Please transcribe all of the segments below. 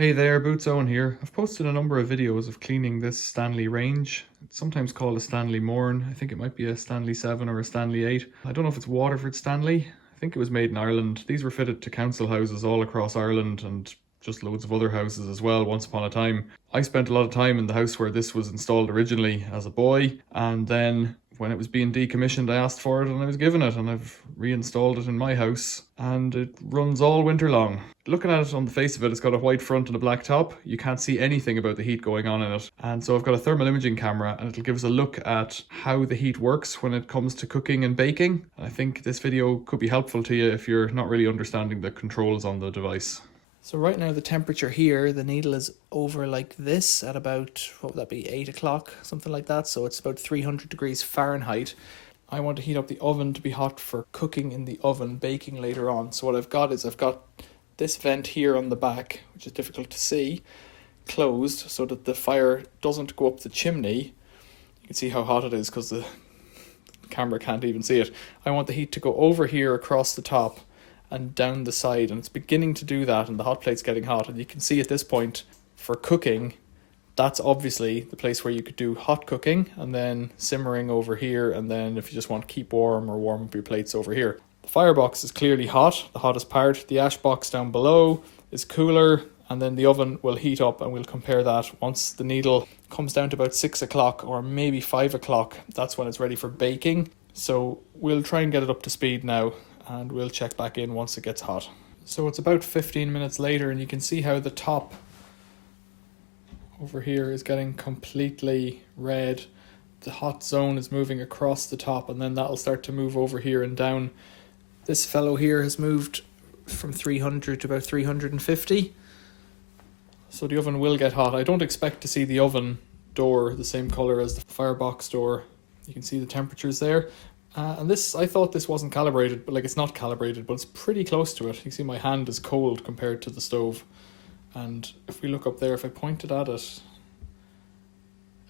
Hey there, Boots Owen here. I've posted a number of videos of cleaning this Stanley range. It's sometimes called a Stanley Mourne. I think it might be a Stanley 7 or a Stanley 8. I don't know if it's Waterford Stanley. I think it was made in Ireland. These were fitted to council houses all across Ireland and just loads of other houses as well once upon a time. I spent a lot of time in the house where this was installed originally as a boy, and then when it was being decommissioned I asked for it and I was given it, and I've reinstalled it in my house and it runs all winter long. Looking at it on the face of it, it's got a white front and a black top. You can't see anything about the heat going on in it. And so I've got a thermal imaging camera and it'll give us a look at how the heat works when it comes to cooking and baking. And I think this video could be helpful to you if you're not really understanding the controls on the device. So right now the temperature here, the needle is over like this at about, what would that be, 8 o'clock, something like that. So it's about 300 degrees Fahrenheit. I want to heat up the oven to be hot for cooking in the oven, baking later on. So what I've got is I've got this vent here on the back, which is difficult to see, closed so that the fire doesn't go up the chimney. You can see how hot it is because the camera can't even see it. I want the heat to go over here across the top and down the side, and it's beginning to do that, and the hot plate's getting hot. And you can see at this point, for cooking, that's obviously the place where you could do hot cooking and then simmering over here, and then if you just want to keep warm or warm up your plates over here. The firebox is clearly hot, the hottest part. The ash box down below is cooler, and then the oven will heat up, and we'll compare that once the needle comes down to about 6 o'clock or maybe 5 o'clock. That's when it's ready for baking. So we'll try and get it up to speed now, and we'll check back in once it gets hot. So it's about 15 minutes later, and you can see how the top over here is getting completely red. The hot zone is moving across the top, and then that'll start to move over here and down. This fellow here has moved from 300 to about 350. So the oven will get hot. I don't expect to see the oven door the same color as the firebox door. You can see the temperatures there. And this, I thought this wasn't calibrated, but like it's not calibrated, but it's pretty close to it. You can see my hand is cold compared to the stove. And if we look up there, if I point it at it,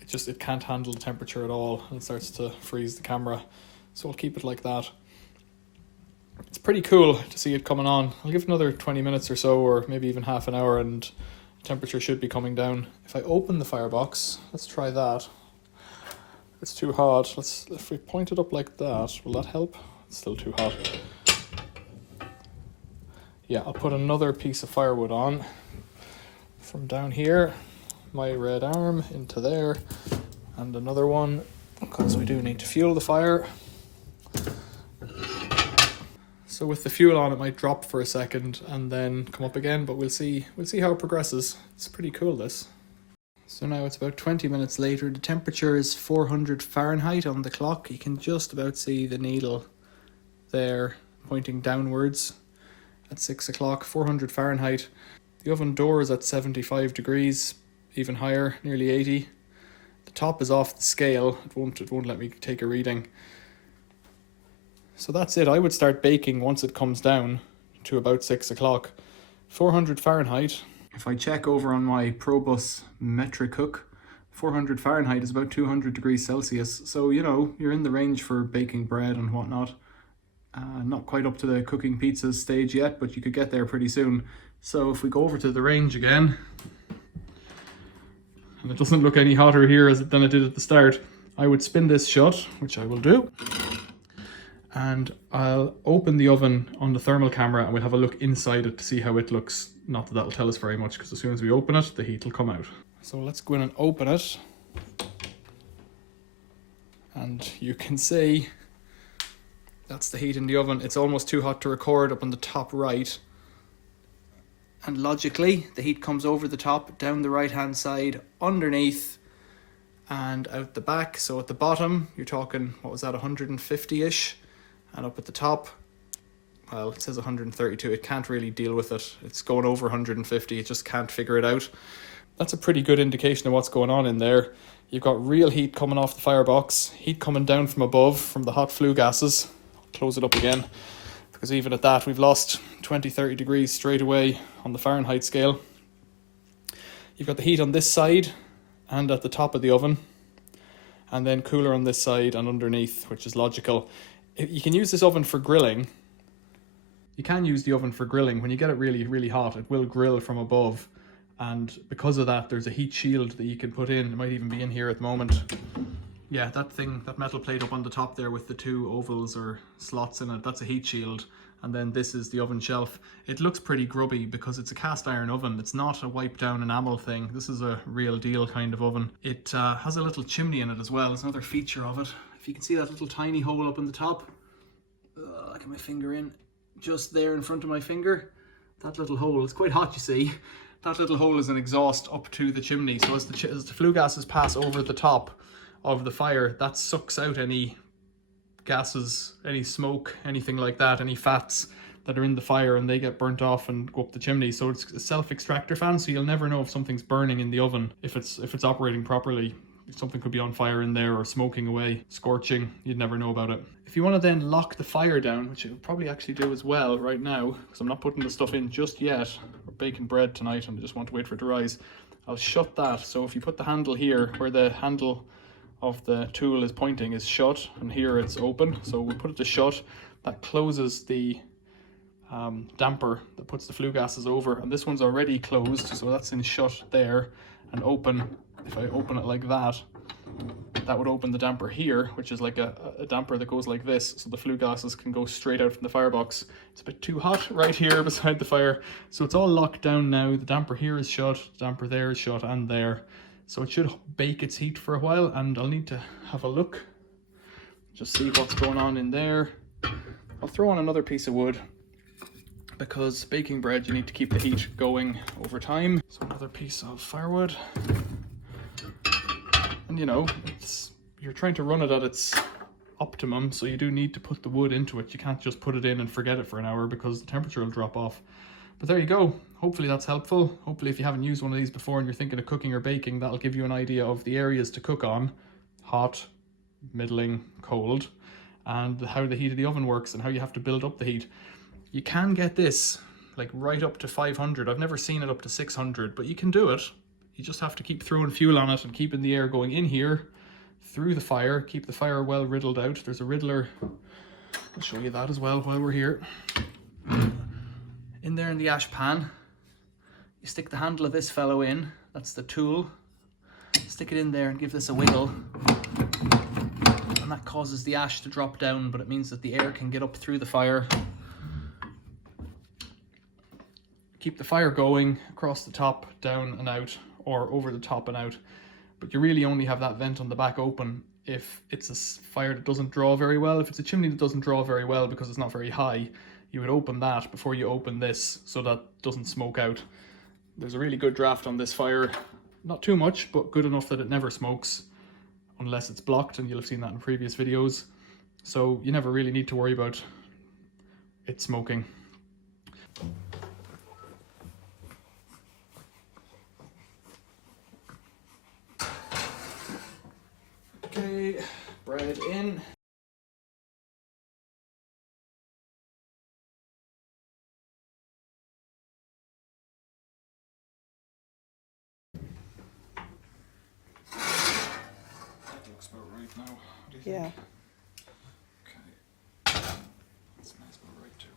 it can't handle the temperature at all, and it starts to freeze the camera. So I'll keep it like that. It's pretty cool to see it coming on. I'll give it another 20 minutes or so, or maybe even half an hour, and the temperature should be coming down. If I open the firebox, let's try that. It's too hot. If we point it up like that, will that help? It's still too hot. Yeah, I'll put another piece of firewood on from down here, my red arm into there, and another one, because we do need to fuel the fire. So with the fuel on, it might drop for a second and then come up again, but we'll see how it progresses. It's pretty cool, this. So now it's about 20 minutes later. The temperature is 400 Fahrenheit on the clock. You can just about see the needle there pointing downwards at 6 o'clock, 400 Fahrenheit. The oven door is at 75 degrees, even higher, nearly 80. The top is off the scale. It won't let me take a reading. So that's it. I would start baking once it comes down to about 6 o'clock. 400 Fahrenheit. If I check over on my Probus metric cook, 400 Fahrenheit is about 200 degrees Celsius. So, you know, you're in the range for baking bread and whatnot. Not quite up to the cooking pizzas stage yet, but you could get there pretty soon. So if we go over to the range again, and it doesn't look any hotter here than it did at the start, I would spin this shut, which I will do. And I'll open the oven on the thermal camera and we'll have a look inside it to see how it looks. Not that that'll tell us very much, because as soon as we open it, the heat will come out. So let's go in and open it. And you can see that's the heat in the oven. It's almost too hot to record up on the top right. And logically, the heat comes over the top, down the right hand side, underneath, and out the back. So at the bottom, you're talking, what was that, 150-ish? And up at the top, well, it says 132. It can't really deal with it. It's going over 150. It just can't figure it out. That's a pretty good indication of what's going on in there. You've got real heat coming off the firebox, heat coming down from above from the hot flue gases. I'll close it up again, because even at that, we've lost 20-30 degrees straight away on the Fahrenheit scale. You've got the heat on this side and at the top of the oven, and then cooler on this side and underneath, which is logical. You can use this oven for grilling. You can use the oven for grilling. When you get it really, really hot, it will grill from above. And because of that, there's a heat shield that you can put in. It might even be in here at the moment. Yeah, that metal plate up on the top there with the two ovals or slots in it, that's a heat shield. And then this is the oven shelf. It looks pretty grubby because it's a cast iron oven. It's not a wipe down enamel thing. This is a real deal kind of oven. It has a little chimney in it as well. It's another feature of it. If you can see that little tiny hole up in the top, I get my finger in just there in front of my finger. That little hole, it's quite hot, you see. That little hole is an exhaust up to the chimney. So as the flue gases pass over the top of the fire, that sucks out any gases, any smoke, anything like that, any fats that are in the fire, and they get burnt off and go up the chimney. So it's a self-extractor fan, so you'll never know if something's burning in the oven, if it's operating properly. Something could be on fire in there or smoking away, scorching, you'd never know about it. If you want to then lock the fire down, which you'll probably actually do as well right now, because I'm not putting the stuff in just yet. We're baking bread tonight and I just want to wait for it to rise. I'll shut that. So if you put the handle here, where the handle of the tool is pointing is shut, and here it's open, so we'll put it to shut. That closes the damper that puts the flue gases over, and this one's already closed, so that's in shut there, and open. If I open it like that, that would open the damper here, which is like a damper that goes like this, so the flue gases can go straight out from the firebox. It's a bit too hot right here beside the fire, so it's all locked down now. The damper here is shut, the damper there is shut, and there. So it should bake its heat for a while, and I'll need to have a look, just see what's going on in there. I'll throw on another piece of wood, because baking bread, you need to keep the heat going over time. So another piece of firewood. And you know, you're trying to run it at its optimum, so you do need to put the wood into it. You can't just put it in and forget it for an hour, because the temperature will drop off. But there you go. Hopefully that's helpful. Hopefully if you haven't used one of these before and you're thinking of cooking or baking, that'll give you an idea of the areas to cook on: hot, middling, cold, and how the heat of the oven works and how you have to build up the heat. You can get this like right up to 500. I've never seen it up to 600, but you can do it. You just have to keep throwing fuel on it and keeping the air going in here through the fire. Keep the fire well riddled out. There's a riddler. I'll show you that as well while we're here. In there in the ash pan, you stick the handle of this fellow in. That's the tool. Stick it in there and give this a wiggle. And that causes the ash to drop down, but it means that the air can get up through the fire. Keep the fire going across the top, down and out, or over the top and out. But you really only have that vent on the back open if it's a fire that doesn't draw very well. If it's a chimney that doesn't draw very well because it's not very high, you would open that before you open this, so that doesn't smoke out. There's a really good draft on this fire. Not too much, but good enough that it never smokes unless it's blocked, and you'll have seen that in previous videos. So you never really need to worry about it smoking. Okay, bread in. That looks about right now. What do you think? Yeah. Okay. That smells about right too.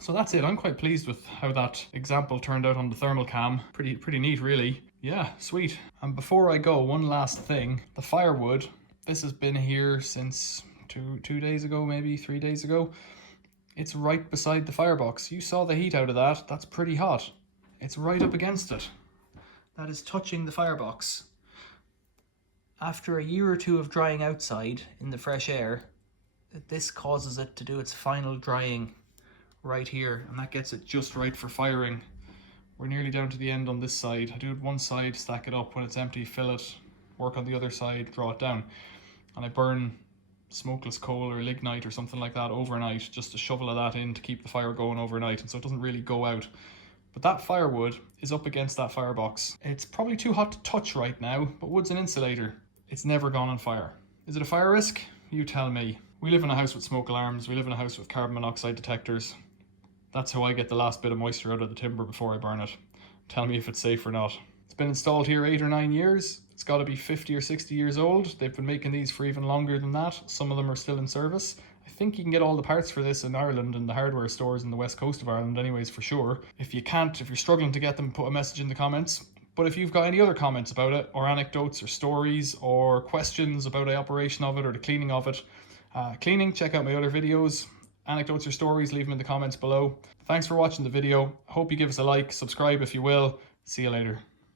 So that's it. I'm quite pleased with how that example turned out on the thermal cam. Pretty neat, really. Yeah, sweet. And before I go, one last thing. The firewood, this has been here since two days ago, maybe 3 days ago. It's right beside the firebox. You saw the heat out of that. That's pretty hot. It's right up against it. That is touching the firebox. After a year or two of drying outside in the fresh air, this causes it to do its final drying right here, and that gets it just right for firing. We're nearly down to the end on this side. I do it one side, stack it up. When it's empty, fill it, work on the other side, draw it down. And I burn smokeless coal or lignite or something like that overnight, just a shovel of that in to keep the fire going overnight, and so it doesn't really go out. But that firewood is up against that firebox. It's probably too hot to touch right now, but wood's an insulator. It's never gone on fire. Is it a fire risk? You tell me. We live in a house with smoke alarms. We live in a house with carbon monoxide detectors. That's how I get the last bit of moisture out of the timber before I burn it. Tell me if it's safe or not. It's been installed here 8 or 9 years. It's It's got to be 50 or 60 years old. They've been making these for even longer than that. Some of them are still in service. I think you can get all the parts for this in Ireland and the hardware stores in the west coast of Ireland anyways, for sure. If you can't, if you're struggling to get them, put a message in the comments. But if you've got any other comments about it, or anecdotes or stories or questions about the operation of it or the cleaning of it, check out my other videos. Anecdotes or stories, leave them in the comments below. Thanks for watching the video. Hope you give us a like, subscribe if you will. See you later.